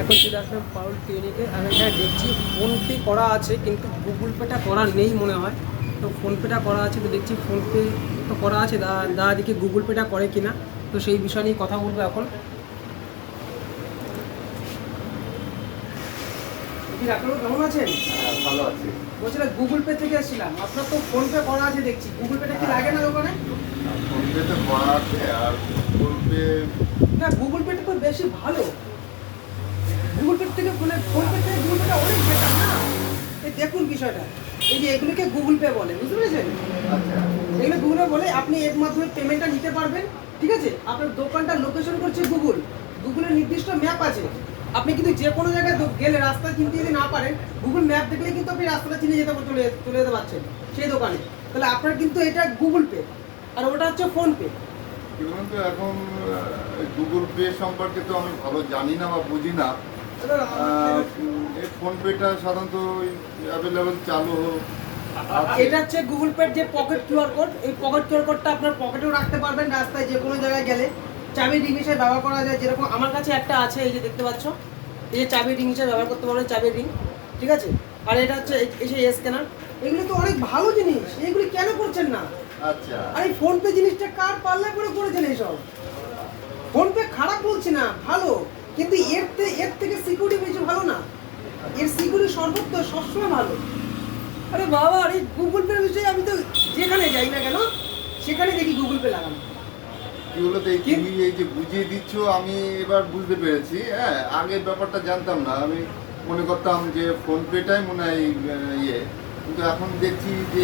এখন চলে আসলাম পাউল ক্লিনিকে আমি এখানে দেখছি ফোনপে করা আছে কিন্তু গুগল পেটা করা নেই মনে হয়। তো ফোনপেটা করা আছে তো দেখছি ফোনপে তো করা আছে দা দা দেখি গুগল পেটা করে কিনা তো সেই বিষয় নিয়ে কথা বলব এখন। কেমন আছেন? হ্যাঁ, ভালো আছি। বলছিলাম গুগল পে থেকে এসেছিলাম। আপনার তো ফোনপে করা আছে দেখছি। গুগল পেটা কি লাগে না দোকানে? ফোনপে তো করা আছে আর ফোনপে না গুগল পেটা তো বেশি ভালো। গুগল পে থেকে ফোনে ফোনপে থেকে গুগল পেটা অনেক বেটার না? এই দেখুন বিষয়টা। এই যে এগুলোকে গুগল পে বলে বুঝতে পেরেছেন? আচ্ছা। এগুলো গুগল পে বলে আপনি এর মাধ্যমে পেমেন্টটা নিতে পারবেন ঠিক আছে? আপনার দোকানটা লোকেশন করছে গুগল গুগলের নির্দিষ্ট ম্যাপ আছে। আপনি কিন্তু যে কোনো জায়গায় গেলে রাস্তা চিনতে যদি না পারেন গুগল ম্যাপ দেখলে কিন্তু আপনি রাস্তাটা চিনে যেতে চলে চলে যেতে পারছেন সেই দোকানে। তাহলে আপনার কিন্তু এটা গুগল পে আর ওটা হচ্ছে ফোন পে কি বলুন তো এখন গুগল পে সম্পর্কে তো আমি ভালো জানি না বা বুঝি না। এই ফোনপেটা সাধারণত অ্যাভেলেবেল চালু আছে। এটা হচ্ছে গুগল পের যে পকেট কিউআর কোড এই পকেট কিউআর কোডটা আপনার পকেটেও রাখতে পারবেন রাস্তায় যে কোনো জায়গায় গেলে। চাবি রিং হিসেবে ব্যবহার করা যায় যেরকম আমার কাছে একটা আছে এই যে দেখতে পাচ্ছ। এই যে চাবি রিং হিসেবে ব্যবহার করতে পারবেন চাবি রিং ঠিক আছে? আর এটা হচ্ছে এই- স্ক্যানার এগুলো তো অনেক ভালো জিনিস এইগুলি কেন করছেন না? আচ্ছা। আর এই ফোন পে জিনিসটা কার পাল্লা করে করেছেন এইসব? ফোন পে খারাপ বলছি না ভালো। কিন্তু এর এর থেকে সিকিউরিটি বেশি ভালো না। এর সিকিউরিটি সর্বত্র সবসময় ভালো। আরে বাবা আরে গুগল পে বিষয়ে আমি তো যেখানে যাই না কেন সেখানে দেখি গুগল পে লাগানো। কি হলো তো তুমি এই যে বুঝিয়ে দিচ্ছ আমি এবার বুঝতে পেরেছি। হ্যাঁ আগের ব্যাপারটা জানতাম না। আমি মনে করতাম যে ফোনপেটাই মনে হয় ইয়ে। কিন্তু এখন দেখছি যে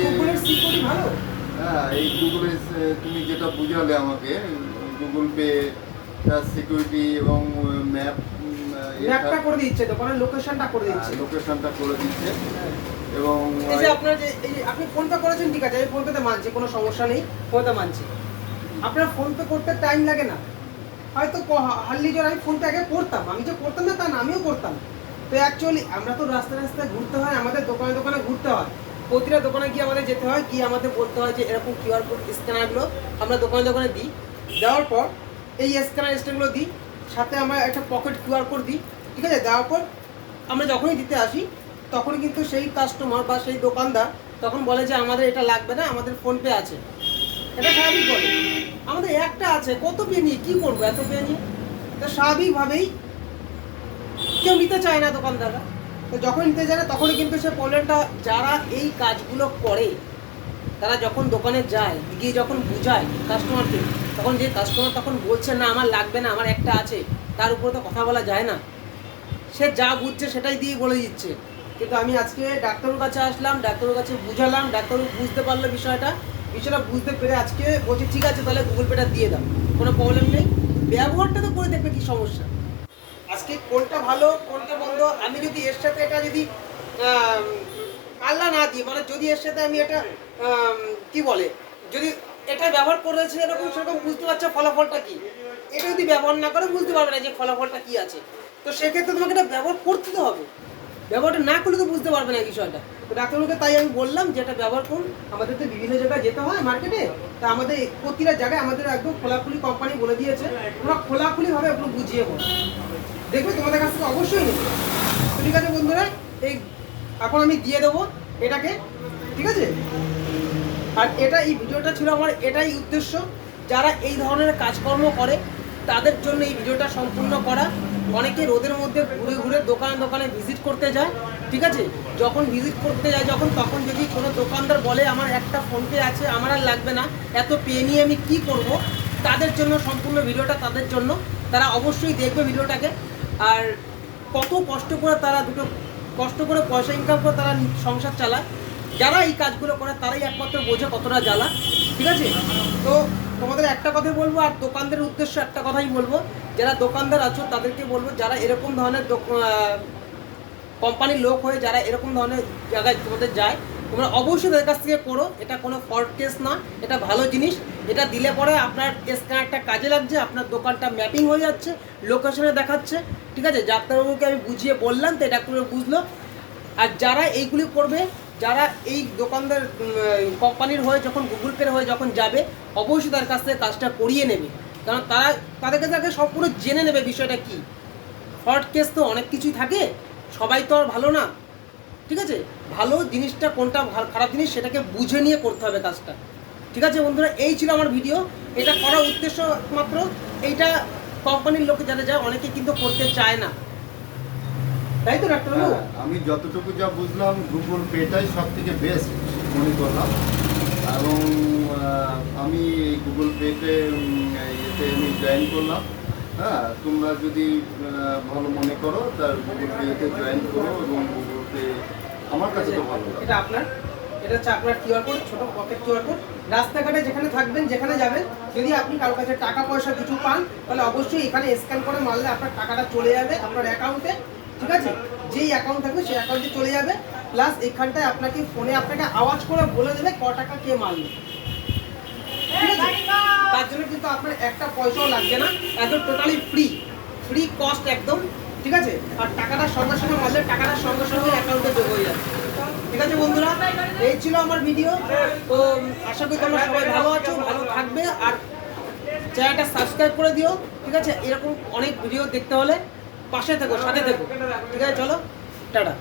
হ্যাঁ এই গুগলে তুমি যেটা বুঝালে আমাকে গুগল পে সিকিউরিটি এবং ম্যাপ ম্যাপটা করে দিচ্ছে দোকানের লোকেশনটা করে দিচ্ছে। লোকেশনটা করে দিচ্ছে। এবং এই যে আপনার যে এই আপনি ফোন পে করেছেন ঠিক আছে আমি ফোন পেতে মানছি কোনো সমস্যা নেই ফোনপে মানছি। আপনার ফোন পে করতে টাইম লাগে না। হয়তো হাল্লি জন আমি আগে করতাম। আমি যে করতাম না তা না আমিও করতাম। তো অ্যাকচুয়ালি আমরা তো রাস্তায় রাস্তায় ঘুরতে হয় আমাদের দোকানে দোকানে ঘুরতে হয়। প্রতিটা দোকানে গিয়ে আমাদের যেতে হয় গিয়ে আমাদের বলতে হয় যে এরকম কিউআর কোড স্ক্যানারগুলো আমরা দোকানে দোকানে দিই। দেওয়ার পর এই স্ক্যানার স্ট্যানগুলো দিই, সাথে আমরা একটা পকেট কিউআর কোড দিই, ঠিক আছে? দেওয়ার পর আমরা যখনই দিতে আসি তখন কিন্তু সেই কাস্টমার বা সেই দোকানদার তখন বলে যে আমাদের এটা লাগবে না, আমাদের ফোনপে আছে। এটা স্বাভাবিক বলে। আমাদের একটা আছে, কত পে নিয়ে, কী করব এত পে নিয়ে? তো স্বাভাবিকভাবেই কেউ নিতে চায় না দোকানদাররা। তো যখন নিতে চায় না, তখনই কিন্তু সে প্রবলেমটা যারা এই কাজগুলো করে তারা যখন দোকানে যায়, গিয়ে যখন বুঝায় কাস্টমারকে তখন যে কাস্টমার তখন বলছে, না, আমার লাগবে না, আমার একটা আছে, তার উপরে তো কথা বলা যায় না। সে যা বুঝছে সেটাই দিয়ে বলে দিচ্ছে। কিন্তু আমি আজকে ডাক্তারের কাছে আসলাম, ডাক্তারের কাছে বুঝালাম ডাক্তারবাবু বুঝতে পারল বিষয়টা। বিষয়টা বুঝতে পেরে আজকে বলছি, ঠিক আছে, তাহলে গুগল পেটা দিয়ে দাও, কোনো প্রবলেম নেই। ব্যবহারটা তো করে দেখবে কী সমস্যা। আজকে কোনটা ভালো, কোনটা বন্ধ? আমি যদি এর সাথে এটা যদি পাল্লা না দিয়ে মানে যদি এর সাথে আমি এটা কি বলে, যদি এটা ব্যবহার করেছে এরকম, সেরকম বুঝতে পারছ ফলাফলটা কি? এটা যদি ব্যবহার না করে, বুঝতে পারবে না যে ফলাফলটা কি আছে। তো সেক্ষেত্রে তোমাকে এটা ব্যবহার করতে তো হবে। ব্যবহারটা না করলে তো বুঝতে পারবে না বিষয়টা। তো ডাক্তারবাবুকে তাই আমি বললাম যে এটা ব্যবহার করুন। আমাদের তো বিভিন্ন জায়গায় যেতে হয় মার্কেটে। তা আমাদের প্রতিটা জায়গায় আমাদের একদম খোলাখুলি কোম্পানি বলে দিয়েছে। তোমরা খোলাখুলিভাবে ওগুলো বুঝিয়ে বলো। দেখবে তোমাদের কাছ থেকে অবশ্যই নেবে। ঠিক আছে বন্ধুরা, এই এখন আমি দিয়ে দেবো এটাকে, ঠিক আছে? আর এটা এই ভিডিওটা ছিল আমার এটাই উদ্দেশ্য। যারা এই ধরনের কাজকর্ম করে, তাদের জন্য এই ভিডিওটা সম্পূর্ণ করা। অনেকে রোদের মধ্যে ঘুরে ঘুরে দোকানে দোকানে ভিজিট করতে যায়, ঠিক আছে? যখন ভিজিট করতে যায়, যখন তখন যদি কোনো দোকানদার বলে, আমার একটা ফোনপে আছে, আমার আর লাগবে না, এত পে নিয়ে আমি কি করব? তাদের জন্য সম্পূর্ণ ভিডিওটা তাদের জন্য। তারা অবশ্যই দেখবে ভিডিওটাকে। আর কত কষ্ট করে তারা দুটো কষ্ট করে পয়সা ইনকাম করে তারা সংসার চালায়। যারা এই কাজগুলো করে, তারাই একমাত্র বোঝে কতটা জ্বালা। ঠিক আছে? তো তোমাদের একটা কথাই বলব, আর দোকানদের উদ্দেশ্য একটা কথাই বলব। যারা দোকানদার আছো, তাদেরকে বলব, যারা এরকম ধরনের কোম্পানির লোক হয়ে, যারা এরকম ধরনের জায়গায় তোমাদের যায় তোমরা অবশ্যই তাদের কাছ থেকে করো এটা কোনো ফল্ট কেস না এটা ভালো জিনিস। এটা দিলে পরে আপনার স্ক্যানারটা কাজে লাগছে, আপনার দোকানটা ম্যাপিং হয়ে যাচ্ছে লোকেশনে দেখাচ্ছে। ঠিক আছে? ডাক্তারবাবুকে আমি বুঝিয়ে বললাম তো ডাক্তারবাবু বুঝলো। আর যারা এইগুলি করবে, যারা এই দোকানদার কোম্পানির হয়ে যখন গুগল পের হয়ে যখন যাবে, অবশ্যই তার কাছ থেকে কাজটা করিয়ে নেবে। কারণ তারা, তাদের কাছে আগে সব সম্পূর্ণ জেনে নেবে বিষয়টা কী। ফ্রড কেস তো অনেক কিছুই থাকে, সবাই তো আর ভালো না। ঠিক আছে? ভালো জিনিসটা কোনটা খারাপ জিনিস সেটাকে বুঝে নিয়ে করতে হবে কাজটা। ঠিক আছে বন্ধুরা? এই ছিল আমার ভিডিও এটা করার উদ্দেশ্য মাত্র এইটা কোম্পানির লোকে যারা যায় অনেকে কিন্তু করতে চায় না। তাই তো ডাক্তারবাবু? হ্যাঁ, আমি যতটুকু যা বুঝলাম গুগল পেটাই সব থেকে বেস্ট মনে করলাম। এবং আমি গুগল পেতে এতে আমি জয়েন করলাম। হ্যাঁ তোমরা যদি ভালো মনে করো তার গুগল পেতে জয়েন করো এবং Google Pay pocket QR code রাস্তাঘাটে যেখানে থাকবেন, যেখানে যাবেন, যদি আপনি কারোর কাছে টাকা পয়সা কিছু পান, তাহলে অবশ্যই এখানে স্ক্যান করে মারলে আপনার টাকাটা চলে যাবে আপনার অ্যাকাউন্টে ঠিক আছে? যেই অ্যাকাউন্ট থাকবে সেই অ্যাকাউন্টে চলে যাবে। প্লাস এখানটায় আপনাকে ফোনে আপনাকে আওয়াজ করে বলে দেবে ক টাকা কে মারলো। তার জন্য কিন্তু আপনার একটা পয়সাও লাগবে না। একদম টোটালি ফ্রি ফ্রি কস্ট একদম। ঠিক আছে? আর টাকাটা সঙ্গে সঙ্গে মারলে টাকাটা সঙ্গে সঙ্গে অ্যাকাউন্টে যোগ হয়ে যাবে। ঠিক আছে বন্ধুরা? এই ছিল আমার ভিডিও তো আশা করি তোমরা সবাই ভালো আছো, ভালো থাকবে। আর চ্যানেলটা সাবস্ক্রাইব করে দিও, ঠিক আছে? এরকম অনেক ভিডিও দেখতে হলে পাশে থেকো, সাথে থেকো। ঠিক আছে, চলো, টাটা।